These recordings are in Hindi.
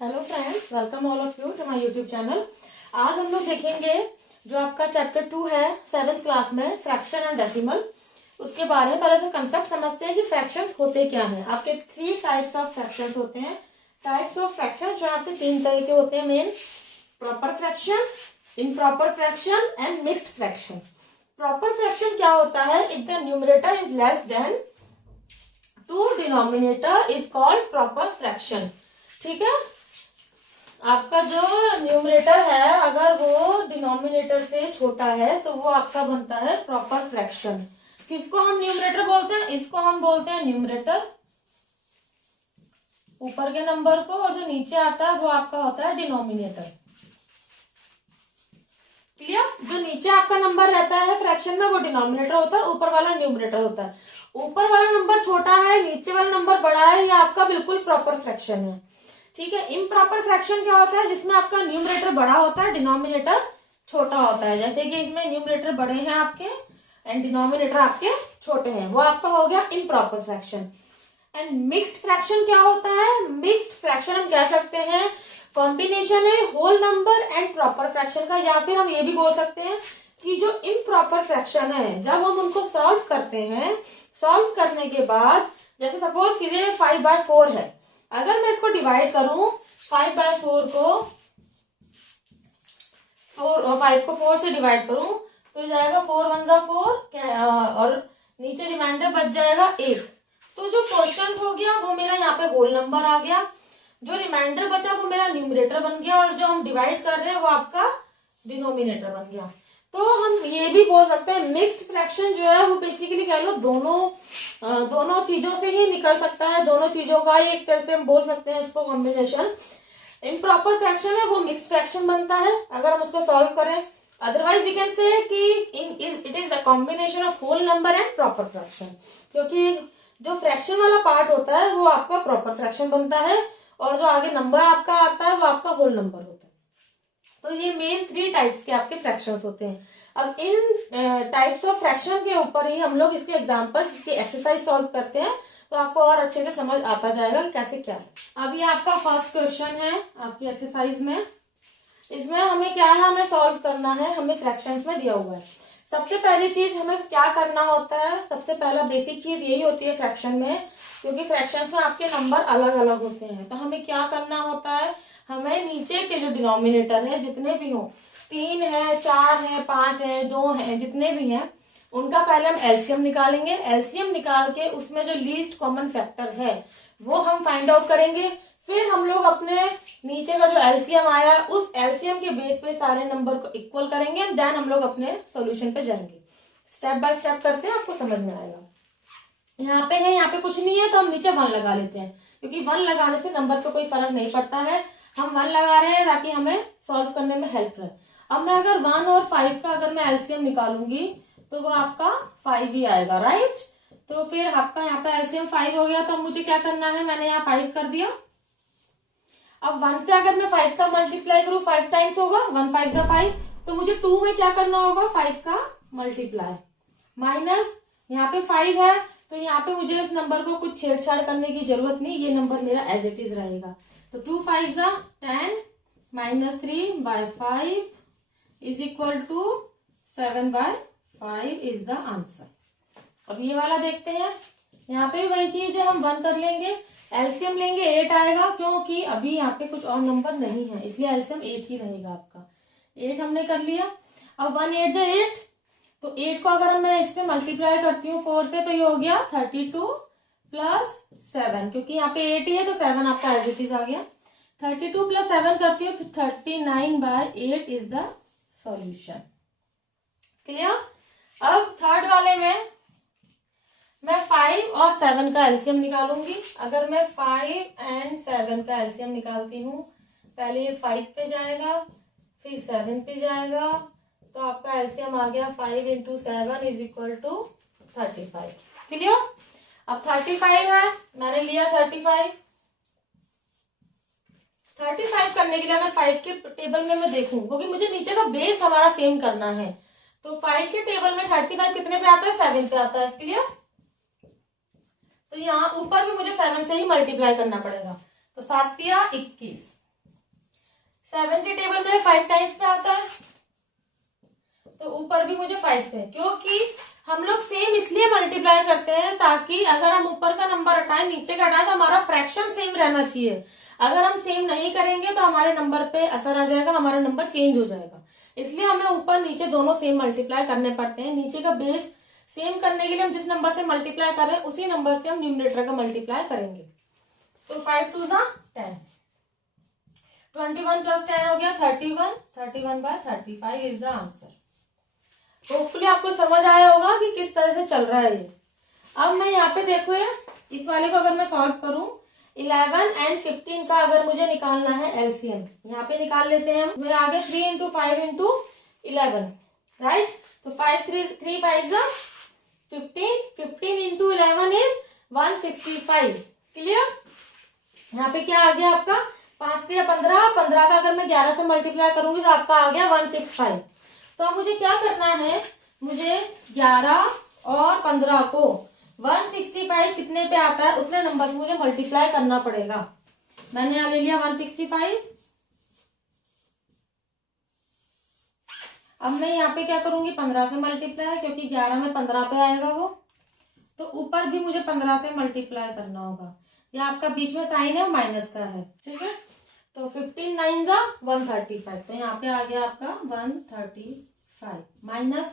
Hello friends, welcome all of you to my YouTube channel. आज हम लोग देखेंगे जो आपका चैप्टर 2 है 7th क्लास में, फ्रैक्शन एंड डेसिमल। उसके बारे में पहले से कंसेप्ट समझते हैं कि फ्रैक्शंस होते क्या हैं। आपके 3 टाइप्स ऑफ फ्रैक्शंस होते हैं। टाइप्स ऑफ फ्रैक्शन जो आपके 3 तरह के होते हैं main: proper fraction, improper fraction and mixed fraction. Proper fraction क्या होता है? If the numerator is less than 2 denominator is called proper fraction. ठीक है, आपका जो न्यूमरेटर है अगर वो डिनोमिनेटर से छोटा है तो वो आपका बनता है प्रॉपर फ्रैक्शन। किसको हम न्यूमरेटर बोलते हैं? इसको हम बोलते हैं न्यूमरेटर, ऊपर के नंबर को, और जो नीचे आता है वो आपका होता है डिनोमिनेटर। क्लियर? जो नीचे आपका नंबर रहता है फ्रैक्शन में वो डिनोमिनेटर होता है, ऊपर वाला न्यूमरेटर होता है। ऊपर वाला नंबर छोटा है, नीचे वाला नंबर बड़ा है, ये आपका बिल्कुल प्रॉपर फ्रैक्शन है। ठीक है। इम्प्रॉपर फ्रैक्शन क्या होता है? जिसमें आपका न्यूमरेटर बड़ा होता है, डिनोमिनेटर छोटा होता है। जैसे कि इसमें न्यूमरेटर बड़े हैं आपके एंड डिनोमिनेटर आपके छोटे हैं, वो आपका हो गया improper fraction. And mixed fraction क्या होता है? मिक्स्ड फ्रैक्शन हम कह सकते हैं कॉम्बिनेशन है whole number and proper fraction का, या फिर हम ये भी बोल सकते हैं कि जो इम्प्रॉपर फ्रैक्शन है जब हम उनको सॉल्व करते हैं, सॉल्व करने के बाद जैसे सपोज कीजिए 5/4 है, अगर मैं इसको डिवाइड करूं 5/4 को 5 को 4 से डिवाइड करूं तो जाएगा 4 1 जा 4 और नीचे रिमाइंडर बच जाएगा 1। तो जो क्वेश्चन हो गया वो मेरा यहाँ पे होल नंबर आ गया, जो रिमाइंडर बचा वो मेरा न्यूमरेटर बन गया, और जो हम डिवाइड कर रहे हैं वो आपका डिनोमिनेटर बन गया। तो हम ये भी बोल सकते हैं मिक्स्ड फ्रैक्शन जो है वो बेसिकली कह लो दोनों चीजों से ही निकल सकता है, दोनों चीजों का ही एक तरह से हम बोल सकते हैं उसको कॉम्बिनेशन। इम्प्रॉपर फ्रैक्शन है वो मिक्स्ड फ्रैक्शन बनता है अगर हम उसको सॉल्व करें। अदरवाइज वी कैन से कि it is a combination of whole number and proper fraction, क्योंकि जो फ्रैक्शन वाला पार्ट होता है वो आपका प्रॉपर फ्रैक्शन बनता है और जो आगे नंबर आपका आता है वो आपका होल नंबर होता है। तो ये मेन 3 टाइप्स के आपके फ्रैक्शंस होते हैं। अब इन टाइप्स ऑफ फ्रैक्शन के ऊपर ही हम लोग इसके एग्जांपल्स, इसके एक्सरसाइज सॉल्व करते हैं, तो आपको और अच्छे से समझ आता जाएगा कैसे क्या है। अब ये आपका फर्स्ट क्वेश्चन है आपकी एक्सरसाइज में। इसमें हमें क्या है, हमें सॉल्व करना है, हमें फ्रैक्शंस में दिया हुआ है। सबसे पहली चीज हमें क्या करना होता है, सबसे पहला बेसिक चीज यही होती है फ्रैक्शन में, क्योंकि फ्रैक्शंस में आपके नंबर अलग अलग होते हैं। तो हमें क्या करना होता है, हमें नीचे के जो डिनोमिनेटर है जितने भी हो, 3 है, 4 है, 5 है, 2 है, जितने भी हैं उनका पहले हम एलसीएम निकालेंगे। एलसीएम निकाल के उसमें जो लीस्ट कॉमन फैक्टर है वो हम फाइंड आउट करेंगे। फिर हम लोग अपने नीचे का जो एलसीएम आया उस एलसीएम के बेस पे सारे नंबर को इक्वल करेंगे एंड देन हम लोग अपने सॉल्यूशन पे जाएंगे। स्टेप बाय स्टेप करते हैं, आपको समझ में आएगा। यहाँ पे है, यहाँ पे कुछ नहीं है तो हम नीचे 1 लगा लेते हैं, क्योंकि 1 लगाने से नंबर पे कोई फर्क नहीं पड़ता है। हम 1 लगा रहे हैं ताकि हमें सॉल्व करने में हेल्प रहे। अब मैं अगर 1 और 5 का अगर मैं एलसीएम निकालूंगी तो वो आपका 5 ही आएगा, राइट? तो फिर आपका यहाँ पे एलसीएम 5 हो गया, तो मुझे क्या करना है, मैंने यहाँ 5 कर दिया। अब 1 से अगर मैं 5 का मल्टीप्लाई करूं 5 टाइम्स होगा, 1 5 जा 5, तो मुझे 2 में क्या करना होगा, 5 का मल्टीप्लाई माइनस यहाँ पे 5 है, तो यहाँ पे मुझे इस नंबर को कुछ छेड़छाड़ करने की जरूरत नहीं, ये नंबर मेरा एज इट इज रहेगा। तो 2 5 जा 10 minus 3/5 is equal to 7/5 is the answer. अब ये वाला देखते हैं, यहाँ पे भी वही चीज है, हम 1 कर लेंगे, एलसीएम लेंगे 8 आएगा, क्योंकि अभी यहाँ पे कुछ और नंबर नहीं है इसलिए एलसीएम 8 ही रहेगा आपका। 8 हमने कर लिया। अब 1 8 जा 8, तो 8 को अगर मैं इससे मल्टीप्लाई करती हूँ 4 से तो ये हो गया 32 प्लस 7, क्योंकि यहाँ पे 8 ही है तो 7 आपका एज इट इज आ गया। 32 प्लस 7 करती हूँ तो 39/8 इज द सॉल्यूशन। क्लियर? अब थर्ड वाले में मैं 5 और 7 का एलसीएम निकालूंगी। अगर मैं 5 एंड 7 का एलसीएम निकालती हूँ, पहले ये 5 पे जाएगा फिर 7 पे जाएगा, तो आपका एलसीएम आ गया 5 × 7 इज इक्वल टू 35। क्लियर? अब 35 है, मैंने लिया 35 करने के लिए अगर 5 के टेबल में मैं देखूं, क्योंकि मुझे नीचे का बेस हमारा सेम करना है, तो 5 के टेबल में 35 कितने पे आता है, 7 पे आता है। क्लियर? तो यहाँ ऊपर भी मुझे 7 से ही मल्टीप्लाई करना पड़ेगा, तो 7 या 21, 7 के टेबल में 5 टाइम्स पे आता है, तो ऊपर भी मुझे 5 से, क्योंकि हम लोग सेम इसलिए मल्टीप्लाई करते हैं ताकि अगर हम ऊपर का नंबर हटाएं नीचे का हटाएं तो हमारा फ्रैक्शन सेम रहना चाहिए। अगर हम सेम नहीं करेंगे तो हमारे नंबर पे असर आ जाएगा, हमारा नंबर चेंज हो जाएगा। इसलिए हमें ऊपर नीचे दोनों सेम मल्टीप्लाई करने पड़ते हैं। नीचे का बेस सेम करने के लिए हम जिस नंबर से मल्टीप्लाई कर रहे हैं उसी नंबर से हम न्यूमरेटर का मल्टीप्लाई करेंगे। तो 5 2 10, 21 प्लस 10 हो गया 31, 31/35 इज द आंसर। होपफुली आपको समझ आया होगा कि किस तरह से चल रहा है ये। अब मैं यहाँ पे देखो इस वाले को अगर मैं सॉल्व करूं, 11 एंड 15 का अगर मुझे निकालना है एलसीएम, यहाँ पे निकाल लेते हैं हम। मेरा आगे 3 इंटू 5 इंटू 11, राइट। तो 3 5 15, 15 इंटू 11 इज 165। क्लियर। यहाँ पे क्या आ गया आपका 5 3 15, 15 का अगर मैं 11 से मल्टीप्लाई करूंगी तो आपका आ गया 165। तो अब मुझे क्या करना है, मुझे 11 और 15 को 165 कितने पे आता है उतने नंबर से मुझे मल्टीप्लाई करना पड़ेगा। मैंने यहाँ ले लिया 165। अब मैं यहाँ पे क्या करूंगी 15 से मल्टीप्लाई, क्योंकि 11 में 15 पे आएगा वो, तो ऊपर भी मुझे 15 से मल्टीप्लाई करना होगा। ये आपका बीच में साइन है माइनस का है, ठीक है। तो 15 9 135, तो यहाँ पे आ गया आपका 135 माइनस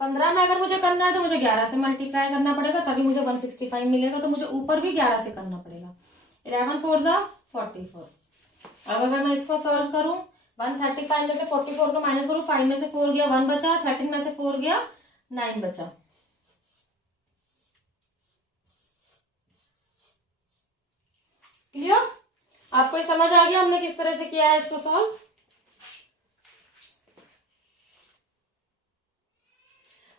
15 में अगर मुझे करना है तो मुझे 11 से मल्टीप्लाई करना पड़ेगा, तभी मुझे 165 मिलेगा। तो मुझे ऊपर भी 11 से करना पड़ेगा। 11 4 44। अब अगर मैं इसको सॉल्व करूं, 135 में से 44 को माइनस करूं, 5 में से 4 गया 1 बचा, 13 में से 4 गया 9 बचा। क्लियर। आपको ये समझ आ गया हमने किस तरह से किया है इसको सॉल्व।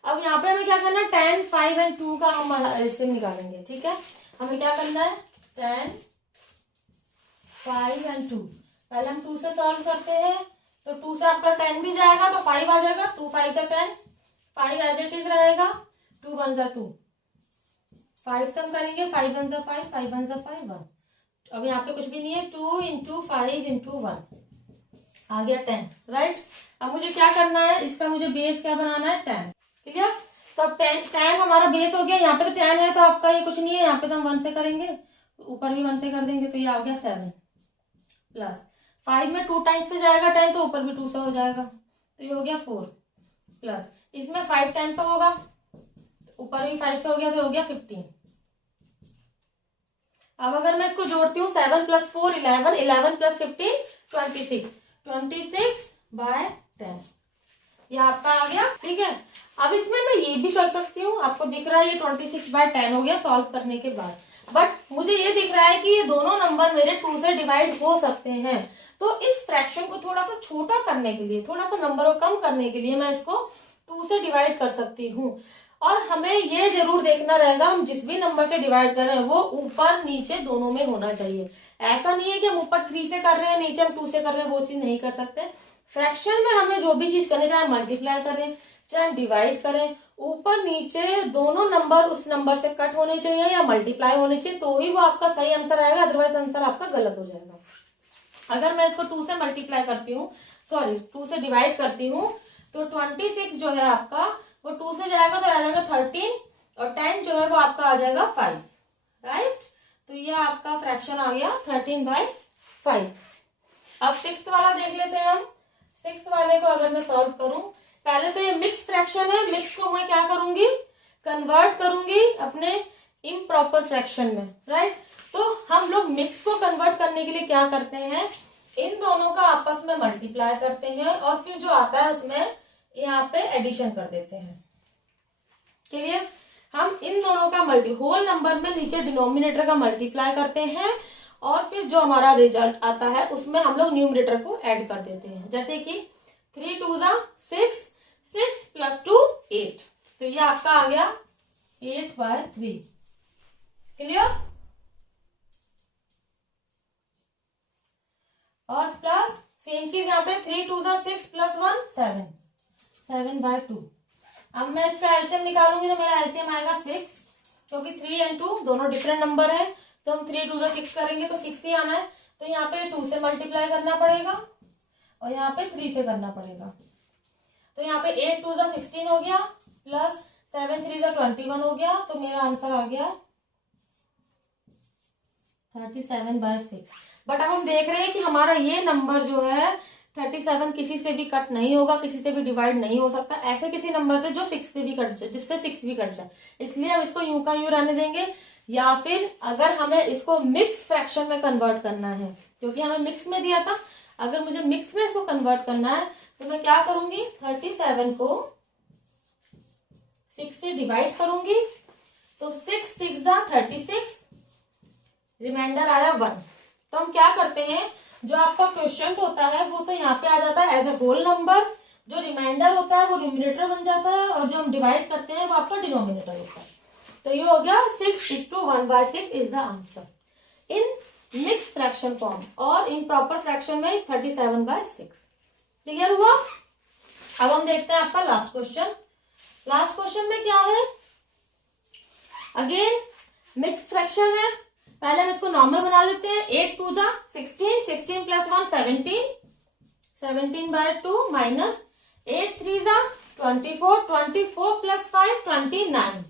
अब यहाँ पे हमें क्या करना है 10 5 एंड 2 का हम एलसीएम निकालेंगे, ठीक है। हमें क्या करना है 10 5 एंड 2। पहले हम 2 से सॉल्व करते हैं, तो 2 से आपका 10 भी जाएगा तो 5 आ जाएगा, 2 5 10, 5 एज इट इज रहेगा, 2 1 2, 5 कम करेंगे, 5 1 5, 5 1 5 1। अब यहाँ पे कुछ भी नहीं है, 2 इंटू 5 इंटू 1 आ गया 10, राइट। अब मुझे क्या करना है, इसका मुझे बेस क्या बनाना है 10, ठीक है। तो अब 10 हमारा बेस हो गया। यहाँ पे तो 10 है तो आपका ये कुछ नहीं है, यहाँ पे तो हम 1 से करेंगे, ऊपर भी 1 से कर देंगे, तो ये आ गया 7 प्लस 5 में 2 टाइम्स पे जाएगा 10, तो ऊपर भी 2 से हो जाएगा, तो ये हो गया 4 प्लस इसमें 5 टाइम पे होगा, ऊपर भी 5 से हो गया, तो हो गया 15। अब अगर मैं इसको जोड़ती हूँ 7 प्लस 4 11, 11 प्लस 15 26, 26/10 ये आपका आ गया, ठीक है। अब इसमें मैं ये भी कर सकती हूँ, आपको दिख रहा है ये 26/10 हो गया सॉल्व करने के बाद, बट मुझे ये दिख रहा है कि ये दोनों नंबर मेरे 2 से डिवाइड हो सकते हैं। तो इस फ्रैक्शन को थोड़ा सा छोटा करने के लिए, थोड़ा सा नंबर को कम करने के लिए मैं इसको 2 से डिवाइड कर सकती हूँ। और हमें ये जरूर देखना रहेगा हम जिस भी नंबर से डिवाइड कर रहे हैं वो ऊपर नीचे दोनों में होना चाहिए। ऐसा नहीं है कि हम ऊपर 3 से कर रहे हैं नीचे हम 2 से कर रहे हैं, वो चीज नहीं कर सकते। फ्रैक्शन में हमें जो भी चीज करनी, चाहे मल्टीप्लाई करें चाहे हम डिवाइड करें, ऊपर नीचे दोनों नंबर उस नंबर से कट होने चाहिए या मल्टीप्लाई होने चाहिए, तो ही वो आपका सही आंसर आएगा, अदरवाइज आंसर आपका गलत हो जाएगा। अगर मैं इसको 2 से मल्टीप्लाई करती हूँ, सॉरी 2 से डिवाइड करती हूँ, तो 26 जो है आपका वो 2 से जाएगा तो आ जाएगा 13, और 10 जो है वो आपका आ जाएगा 5, राइट। तो ये आपका फ्रैक्शन आ गया 13/5। अब 6th वाला देख लेते हैं हम। 6th वाले को अगर मैं सॉल्व करूं, पहले तो ये मिक्स फ्रैक्शन है, मिक्स को मैं क्या करूंगी कन्वर्ट करूंगी अपने इम्प्रॉपर फ्रैक्शन में, राइट। तो हम लोग मिक्स को कन्वर्ट करने के लिए क्या करते हैं, इन दोनों का आपस में मल्टीप्लाई करते हैं और फिर जो आता है उसमें यहाँ पे एडिशन कर देते हैं। क्लियर। हम इन दोनों का होल नंबर में नीचे डिनोमिनेटर का मल्टीप्लाई करते हैं और फिर जो हमारा रिजल्ट आता है उसमें हम लोग न्यूमरेटर को ऐड कर देते हैं। जैसे कि 3 2 6, 6 प्लस 2 8, तो ये आपका आ गया 8/3। क्लियर। और प्लस सेम चीज यहाँ पे 3 2 6 प्लस 1 7, 7/2। अब मैं इसका एलसीएम निकालूंगी तो मेरा एलसीएम आएगा 6, क्योंकि 3 और 2 दोनों डिफरेंट नंबर है, तो हम 3 2 6 करेंगे तो 6 ही आना है, तो यहाँ पे 2 से मल्टीप्लाई करना पड़ेगा। और यहाँ पे 3 से करना पड़ेगा। तो यहाँ पे 8 2 जा 16 हो गया, प्लस 7 3 जा 21 हो गया, तो मेरा आंसर आ गया 37/6। बट अब हम देख रहे हैं कि हमारा ये नंबर जो है 37 किसी से भी कट नहीं होगा, किसी से भी डिवाइड नहीं हो सकता, ऐसे किसी नंबर से जो 6 से भी कट जाए, जिससे 6 भी कट जाए, इसलिए हम इसको यूं का यूं रहने देंगे। या फिर अगर हमें इसको मिक्स फ्रैक्शन में कन्वर्ट करना है, क्योंकि हमें मिक्स में दिया था, अगर मुझे मिक्स में इसको कन्वर्ट करना है तो मैं क्या करूंगी, 37 को 6 से डिवाइड करूंगी, तो 6 6 जा 36, रिमाइंडर आया 1। तो हम क्या करते हैं, जो आपका क्वेश्चन होता है वो तो यहाँ पे आ जाता है एज ए होल नंबर, जो रिमाइंडर होता है वो न्यूमरेटर बन जाता है, और जो हम डिवाइड करते हैं वो आपका डिनोमिनेटर होता है। तो ये हो गया 6:1/6 is the answer in mix fraction form, और इन प्रॉपर फ्रैक्शन में 37/6। क्लियर हुआ। अब हम देखते हैं आपका लास्ट क्वेश्चन। लास्ट क्वेश्चन में क्या है, अगेन मिक्स फ्रैक्शन है। पहले हम इसको नॉर्मल बना लेते हैं। 8 2 जा 16, 16 + 1 17, 17/2 माइनस 8 3 जा 24, 24 + 5 29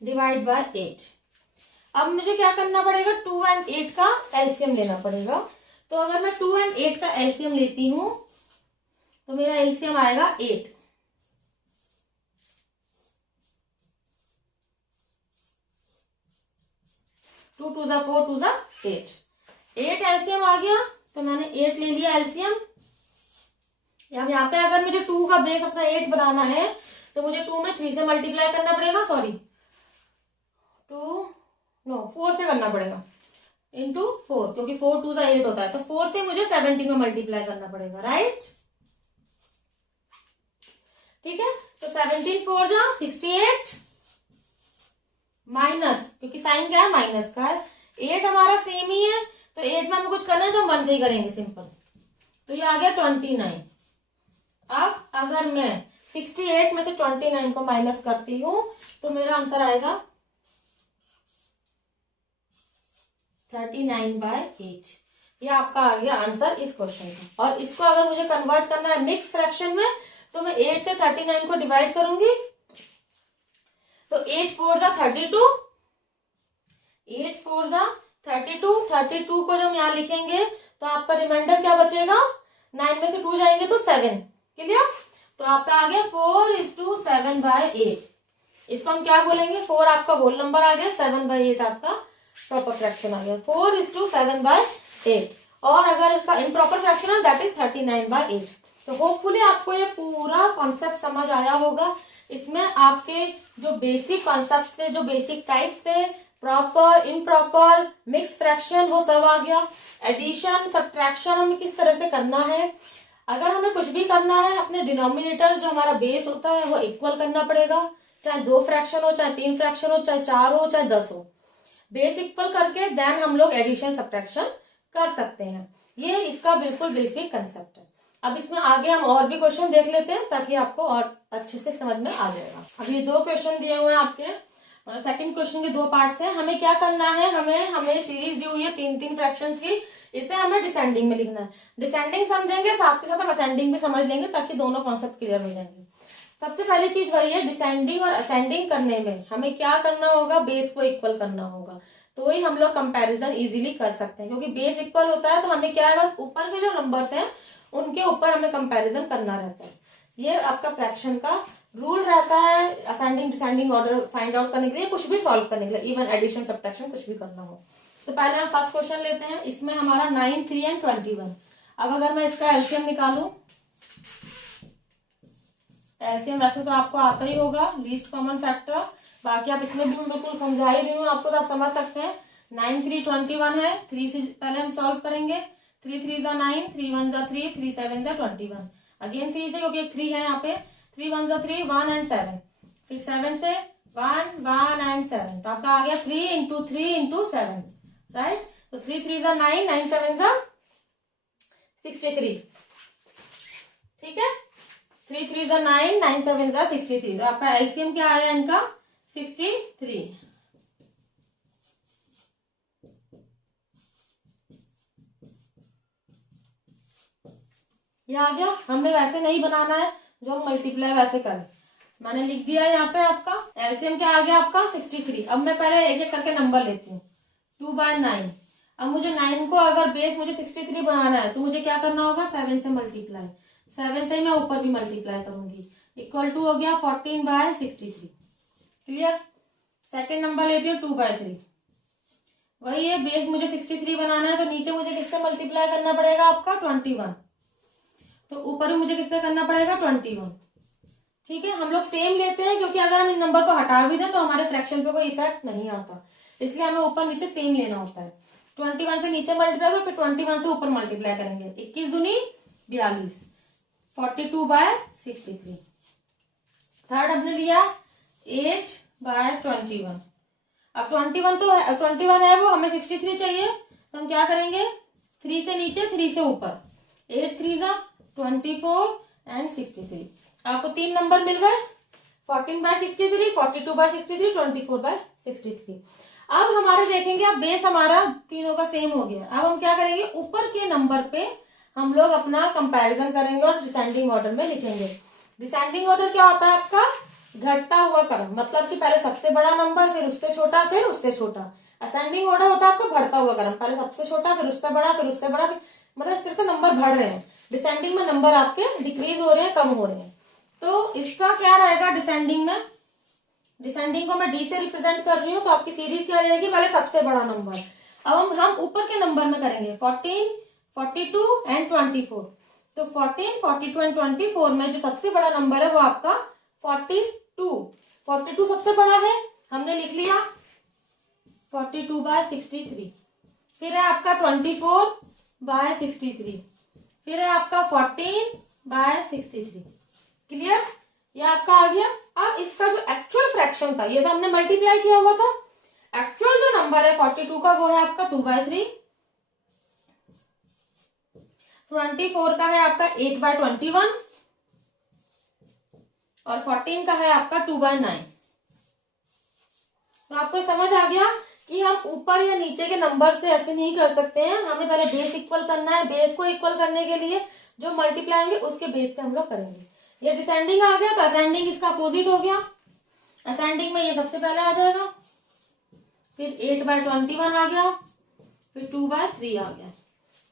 डिवाइड बाय 8। अब मुझे क्या करना पड़ेगा, 2 और 8 का एलसीएम लेना पड़ेगा। तो अगर मैं 2 और 8 का एलसीएम लेती हूं तो मेरा एलसीएम आएगा 8। 2 2 जा 4, 2 जा 8, 8 एलसीएम आ गया, तो मैंने 8 ले लिया एलसीएम। यहाँ पे अगर मुझे 2 का बेस अपना 8 बनाना है तो मुझे 2 में 3 से मल्टीप्लाई करना पड़ेगा, सॉरी 4 से करना पड़ेगा, इंटू 4, क्योंकि 4 2 जा 8 होता है, तो 4 से मुझे 17 में मल्टीप्लाई करना पड़ेगा, राइट। ठीक है, तो 17 4 जा 68 माइनस, क्योंकि साइन क्या है, माइनस का है, 8 हमारा सेम ही है, तो 8 में हमें कुछ करना है तो हम 1 से ही करेंगे, सिंपल। तो ये आ गया 29। अब अगर मैं 68 में से 29 को माइनस करती हूं तो मेरा आंसर आएगा 39/8। ये आपका आ गया आंसर इस क्वेश्चन का। और इसको अगर मुझे कन्वर्ट करना है मिक्स फ्रैक्शन में, तो मैं 8 से 39 को डिवाइड करूंगी, तो 8 4 जा 32, 8 4 जा 32, 32 को जब यहाँ लिखेंगे तो आपका रिमाइंडर क्या बचेगा, 9 में से 2 जाएंगे तो 7। क्लियर। तो आपका आ गया 4:7/8। इसको हम क्या बोलेंगे, 4 आपका होल नंबर आ गया, 7/8 आपका प्रॉपर फ्रैक्शन आ गया, 4:7/8। और अगर इसका इम्प्रॉपर फ्रैक्शन है दैट इज 39/8। तो होपफुली आपको ये पूरा कॉन्सेप्ट समझ आया होगा। इसमें आपके जो बेसिक कॉन्सेप्ट थे, जो बेसिक टाइप्स थे, प्रॉपर, इम्प्रॉपर, मिक्स फ्रैक्शन, वो सब आ गया। एडिशन सब्ट्रैक्शन हमें किस तरह से करना है, अगर हमें कुछ भी करना है अपने डिनोमिनेटर जो हमारा बेस होता है वो इक्वल करना पड़ेगा, चाहे 2 फ्रैक्शन हो, चाहे 3 फ्रैक्शन हो, चाहे 4 हो, चाहे 10 हो, बेस इक्वल करके देन हम लोग एडिशन सब्ट्रैक्शन कर सकते हैं। ये इसका बिल्कुल बेसिक कंसेप्ट है। अब इसमें आगे हम और भी क्वेश्चन देख लेते हैं ताकि आपको और अच्छे से समझ में आ जाएगा। अब ये 2 क्वेश्चन दिए हुए हैं आपके, सेकंड क्वेश्चन के 2 पार्ट्स हैं। हमें क्या करना है, हमें सीरीज दी हुई है 3-3 फ्रैक्शंस की, इसे हमें डिसेंडिंग में लिखना है। डिसेंडिंग समझेंगे, साथ के साथ हम असेंडिंग भी समझ लेंगे ताकि दोनों कॉन्सेप्ट क्लियर हो जाएंगे। सबसे पहली चीज वही है, डिसेंडिंग और असेंडिंग करने में हमें क्या करना होगा, बेस को इक्वल करना होगा, तो ही हम लोग कंपैरिजन इजीली कर सकते हैं। क्योंकि बेस इक्वल होता है तो हमें क्या है, बस ऊपर के जो नंबर्स हैं उनके ऊपर हमें कंपैरिजन करना रहता है। ये आपका फ्रैक्शन का रूल रहता है, ascending descending order find out करने के लिए, कुछ भी सॉल्व करने के लिए, इवन एडिशन सब्ट्रैक्शन कुछ भी करना हो। तो पहले हम फर्स्ट क्वेश्चन लेते हैं। इसमें हमारा 9 3 एंड 21। अब अगर मैं इसका एलसीएम निकालूं, एलसीएम वैसे तो आपको आता ही होगा, लीस्ट कॉमन फैक्टर, बाकी आप इसमें भी मैं बिल्कुल समझा ही रही हूँ आपको, तो आप समझ सकते हैं। 9 3 21 है, 3 से पहले हम सॉल्व करेंगे। 3 3 जा 9, 3 1 जा 3, 3 7 जा 21, अगेन 3 से, क्योंकि 3 है यहाँ पे, 3 1 जा 3, 1 एंड 7, फिर 7 से 1 1 एंड 7, तो आपका आ गया 3 इंटू 3 इंटू 7, राइट। तो 3 3 जा 9, 9 7 जा 63, ठीक है। 3 3 जा 9, 9 7 जा 63, तो आपका एलसीएम क्या आया इनका, 63। ये आ गया। हमें वैसे नहीं बनाना है जो हम मल्टीप्लाई वैसे करें। मैंने लिख दिया है यहाँ पे आपका एलसीएम क्या आ गया आपका 63। अब मैं पहले एक एक करके नंबर लेती हूँ। 2/9। अब मुझे 9 को अगर बेस मुझे 63 बनाना है तो मुझे क्या करना होगा 7 से मल्टीप्लाई। 7 से ही मैं ऊपर भी मल्टीप्लाई करूंगी। इक्वल टू हो गया 14/63। क्लियर। सेकेंड नंबर लेती हूँ 2/3। वही है बेस मुझे 63 बनाना है तो नीचे मुझे किससे मल्टीप्लाई करना पड़ेगा आपका 21। तो ऊपर भी मुझे किससे करना पड़ेगा 21। ठीक है। हम लोग सेम लेते हैं क्योंकि अगर हम इन नंबर को हटा भी दें तो हमारे फ्रैक्शन पे कोई इफेक्ट नहीं आता, इसलिए हमें ऊपर नीचे सेम लेना होता है। 21 से नीचे मल्टीप्लाई करो, फिर 21 से ऊपर मल्टीप्लाई करेंगे। 21 दूनी 42, 42/63। थर्ड हमने लिया 8/21। अब 21 तो 21 है वो, हमें 63 चाहिए तो हम क्या करेंगे 3 से नीचे 3 से ऊपर। 8 3 24 एंड 63। आपको 3 नंबर मिल गए 14/63, 42/63, 24/63। अब हमारे देखेंगे अब बेस हमारा तीनों का सेम हो गया। अब हम क्या करेंगे ऊपर के नंबर पे हम लोग अपना कंपैरिजन करेंगे और डिसेंडिंग ऑर्डर में लिखेंगे। डिसेंडिंग ऑर्डर क्या होता है आपका घटता हुआ क्रम, मतलब कि पहले सबसे बड़ा नंबर फिर उससे छोटा फिर उससे छोटा। असेंडिंग ऑर्डर होता है आपका बढ़ता हुआ क्रम, पहले सबसे छोटा फिर उससे बड़ा फिर उससे बड़ा, मतलब इस तरह से नंबर बढ़ रहे हैं। डिसेंडिंग में नंबर आपके डिक्रीज हो रहे हैं, कम हो रहे हैं। तो इसका क्या रहेगा डिसेंडिंग में, डिसेंडिंग को मैं डी से रिप्रेजेंट कर रही हूँ तो आपकी सीरीज क्या रहेगी पहले सबसे बड़ा नंबर। अब हम ऊपर के नंबर में करेंगे 14 42 एंड 24। तो 14 42 एंड 24 में जो सबसे बड़ा नंबर है वो आपका 42 सबसे बड़ा है, हमने लिख लिया 42/63। फिर है आपका 24/63। फिर है आपका 14/63। क्लियर। ये आपका आ गया। अब इसका जो एक्चुअल फ्रैक्शन था, ये तो हमने मल्टीप्लाई किया हुआ था, एक्चुअल जो नंबर है 42 का वो है आपका 2/3। 24 का है आपका 8/21 और 14 का है आपका 2/9। तो आपको समझ आ गया कि हम ऊपर या नीचे के नंबर से ऐसे नहीं कर सकते हैं, हमें पहले बेस इक्वल करना है। बेस को इक्वल करने के लिए जो मल्टीप्लाई होंगे उसके बेस पे हम लोग करेंगे। ये डिसेंडिंग आ गया तो असेंडिंग इसका अपोजिट हो गया। असेंडिंग में ये सबसे पहले आ जाएगा, फिर 8/21 आ गया, फिर 2/3 आ गया।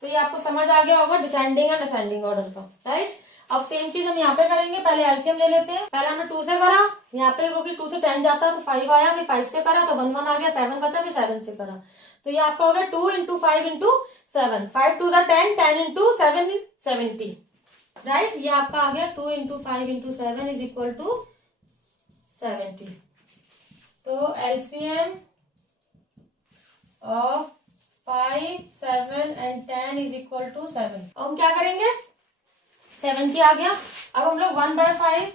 तो ये आपको समझ आ गया होगा डिसेंडिंग एंड असेंडिंग ऑर्डर का, राइट। अब सेम चीज हम यहाँ पे करेंगे। पहले एलसीएम ले लेते हैं। पहले हमने 2 से करा, यहाँ पे क्योंकि 2 से 10 जाता है तो 5 आया, फिर 5 से करा तो 1 1 आ गया, 7 बचा, फिर 7 से करा तो ये आपका हो गया 2 × 5 × 7। 5 2 10, 10 × 7 is 70, राइट। ये आपका आ गया 2 × 5 × 7 इज इक्वल टू 70। तो LCM of 5 7 and 10 is equal to 7। अब हम क्या करेंगे 70 आ गया। अब हम लोग 1/5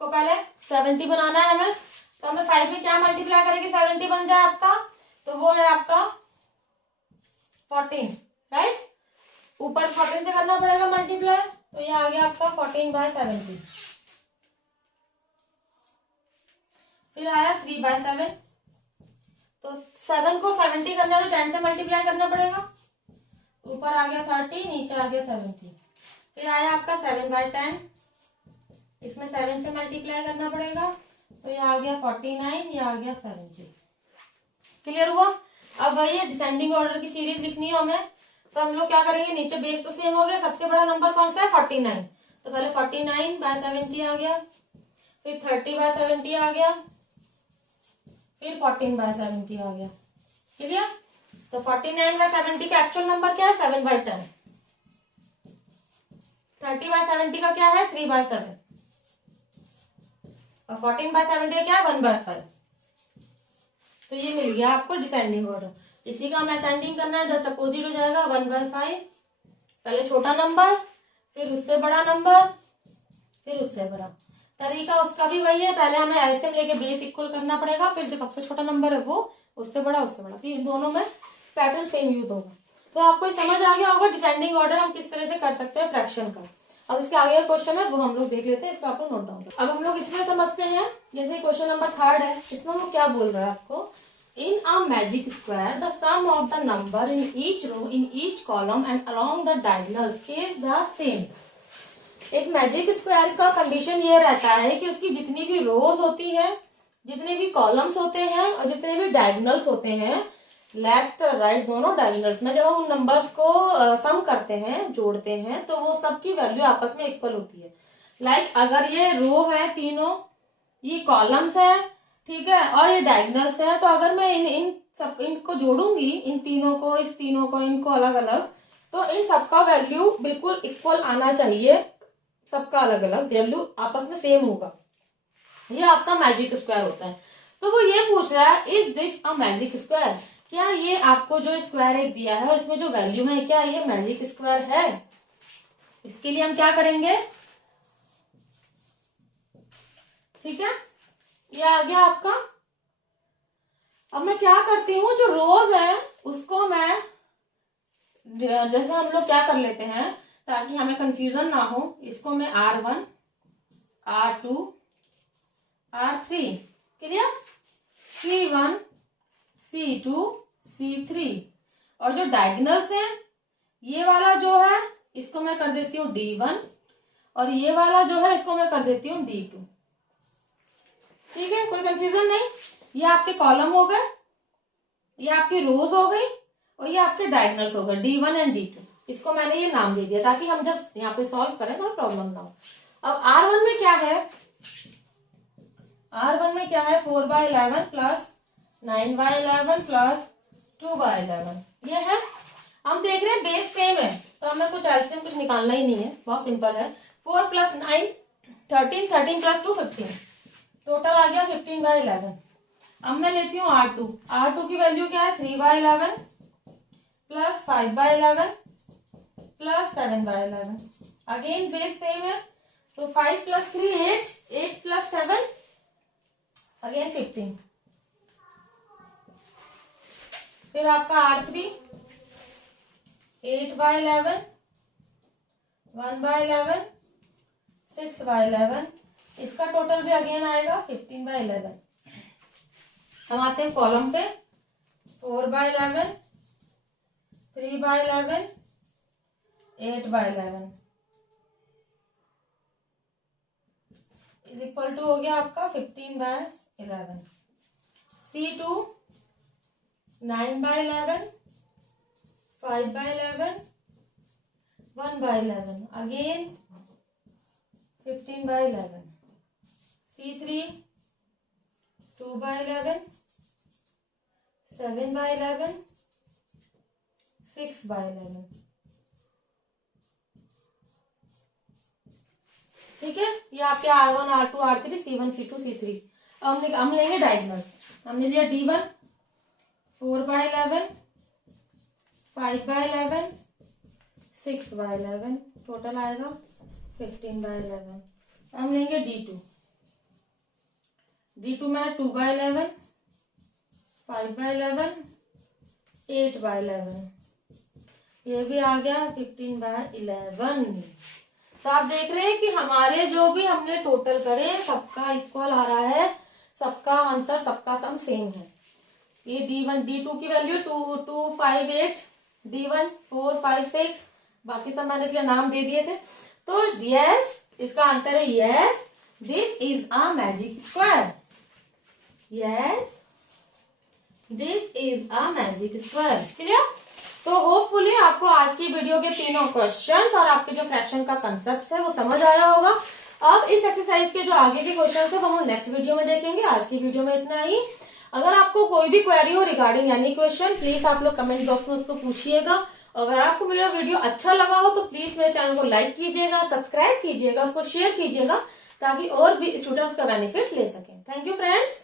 को पहले 70 बनाना है हमें, तो हमें 5 में क्या मल्टीप्लाई करेंगे 70 बन जाए आपका, तो वो है आपका 14, राइट। ऊपर 14 से करना पड़ेगा मल्टीप्लाई, तो ये आ गया आपका 14/70। फिर आया 3/7। तो 7 को 70 करना है तो 10 से मल्टीप्लाई करना पड़ेगा। ऊपर आ गया 30, नीचे आ गया 70। फिर आया आपका 7/10, इसमें 7 से मल्टीप्लाई करना पड़ेगा, तो ये आ गया 49, ये आ गया 70। क्लियर हुआ। अब वही है डिसेंडिंग ऑर्डर की सीरीज लिखनी है हमें, तो हम लोग क्या करेंगे नीचे बेस तो सेम हो गया, सबसे बड़ा नंबर कौन सा है 49, तो पहले 49/70 आ गया, फिर 30/70 आ गया, फिर 14/70 आ गया। क्लियर। तो 49/70 का एक्चुअल नंबर क्या है 7/10। 30/70 का क्या है 3/7 और 14/70 का क्या है 1/5। तो ये मिल गया आपको डिसेंडिंग ऑर्डर। इसी का हमें असेंडिंग करना है, जस्ट अपोजिट हो जाएगा 1/5। पहले छोटा नंबर, फिर उससे बड़ा नंबर, फिर उससे बड़ा। तरीका उसका भी वही है, पहले हमें एलसीएम लेके बेस इक्वल करना पड़ेगा, फिर जो सबसे छोटा नंबर है वो उससे बड़ा उससे बड़ा, इन दोनों में पैटर्न सेम यूज होगा। तो आपको समझ आ गया होगा डिसेंडिंग ऑर्डर हम किस तरह से कर सकते हैं फ्रैक्शन का। अब इसके आगे क्वेश्चन है वो हम लोग देख लेते हैं, इसको आपको नोट डाउन कर। अब हम लोग इसमें समझते हैं, जैसे क्वेश्चन नंबर 3 है, इसमें वो क्या बोल रहा है आपको, in a magic square the sum of the number in each row in each column and along the diagonals is the same. एक मैजिक स्क्वायर का कंडीशन ये रहता है कि उसकी जितनी भी रोज होती है, जितने भी कॉलम्स होते हैं और जितने भी डायगोनल्स होते हैं, लेफ्ट और राइट दोनों डायगोनल्स में, जब हम उन नंबर्स को सम करते हैं, जोड़ते हैं, तो वो सबकी वैल्यू आपस में इक्वल होती है। लाइक अगर ये रो है तीनों, ये कॉलम्स है, ठीक है, और ये डायगोनल्स है, तो अगर मैं इनको जोड़ूंगी, इन तीनों को, इस तीनों को, इनको अलग अलग, तो इन सबका वैल्यू बिल्कुल इक्वल आना चाहिए, सबका अलग अलग वैल्यू आपस में सेम होगा। ये आपका मैजिक स्क्वायर होता है। तो वो ये पूछ रहा है is this a magic square, क्या ये आपको जो स्क्वायर एक दिया है और इसमें जो वैल्यू है, क्या ये मैजिक स्क्वायर है? इसके लिए हम क्या करेंगे, ठीक है, ये आ गया आपका। अब मैं क्या करती हूँ, जो रोज है उसको मैं, जैसे हम लोग क्या कर लेते हैं ताकि हमें कंफ्यूजन ना हो, इसको मैं R1, R2, R3, clear, C1, C2, C3, और जो डायगोनल्स है, ये वाला जो है इसको मैं कर देती हूँ D1, और ये वाला जो है इसको मैं कर देती हूँ D2। ठीक है, कोई कंफ्यूजन नहीं। ये आपके कॉलम हो गए, ये आपकी रोज हो गई, और ये आपके डायगोनल्स हो गए D1 एंड D2। इसको मैंने ये नाम दे दिया ताकि हम जब यहाँ पे सॉल्व करें तो प्रॉब्लम ना हो। अब R1 में क्या है, R1 में क्या है, 4/11 प्लस 9/11 प्लस 2/11, ये है। हम देख रहे हैं बेस सेम है, तो हमें कुछ एलसीएम कुछ निकालना ही नहीं है, बहुत सिंपल है। 4 प्लस 9 13, 13 प्लस 2 15, टोटल आ गया 15/11। अब मैं लेती हूँ R2, R2 की वैल्यू क्या है, 3/11 plus 5/11 plus 7/11, again base same है, तो 5 प्लस 3 8, 8 प्लस 7 अगेन 15। फिर आपका R3 8/11, 1/11, 6/11, इसका टोटल भी अगेन आएगा 15/11। हम आते हैं कॉलम पे, 4/11, 3/11, 8/11 इज इक्वल टू हो गया आपका 15/11। C2 9/11, 5/11, 1/11, again 15/11। C3 2/11, 7/11, 6/11। ठीक है, ये आपके R1, R2, R3, C1, C2, C3। अब हम लेंगे डायगोनल्स। हमने लिया D1 4/11, 5/11, 6/11, टोटल आएगा 15/11। हम लेंगे D2, D2 में 2/11, 5/11, 8/11, ये भी आ गया 15/11। तो आप देख रहे हैं कि हमारे जो भी हमने टोटल करे सबका इक्वल आ रहा है, सबका आंसर, सबका सम सेम है। ये D1 D2 की वैल्यू 2 5 8, D1 4 5 6, बाकी सब मैंने इसलिए नाम दे दिए थे। तो यस, इसका आंसर है yes, this is a magic square. Yes, this is a magic square. Clear? तो होपफुली आपको आज की वीडियो के तीनों क्वेश्चंस और आपके जो फ्रैक्शन का कंसेप्ट है वो समझ आया होगा। अब इस एक्सरसाइज के जो आगे के क्वेश्चंस है वो हम नेक्स्ट वीडियो में देखेंगे। आज की वीडियो में इतना ही। अगर आपको कोई भी क्वेरी हो रिगार्डिंग एनी क्वेश्चन, प्लीज आप लोग कमेंट बॉक्स में उसको पूछिएगा। अगर आपको मेरा वीडियो अच्छा लगा हो तो प्लीज मेरे चैनल को लाइक कीजिएगा, सब्सक्राइब कीजिएगा, उसको शेयर कीजिएगा ताकि और भी स्टूडेंट्स का बेनिफिट ले सकें। Thank you friends.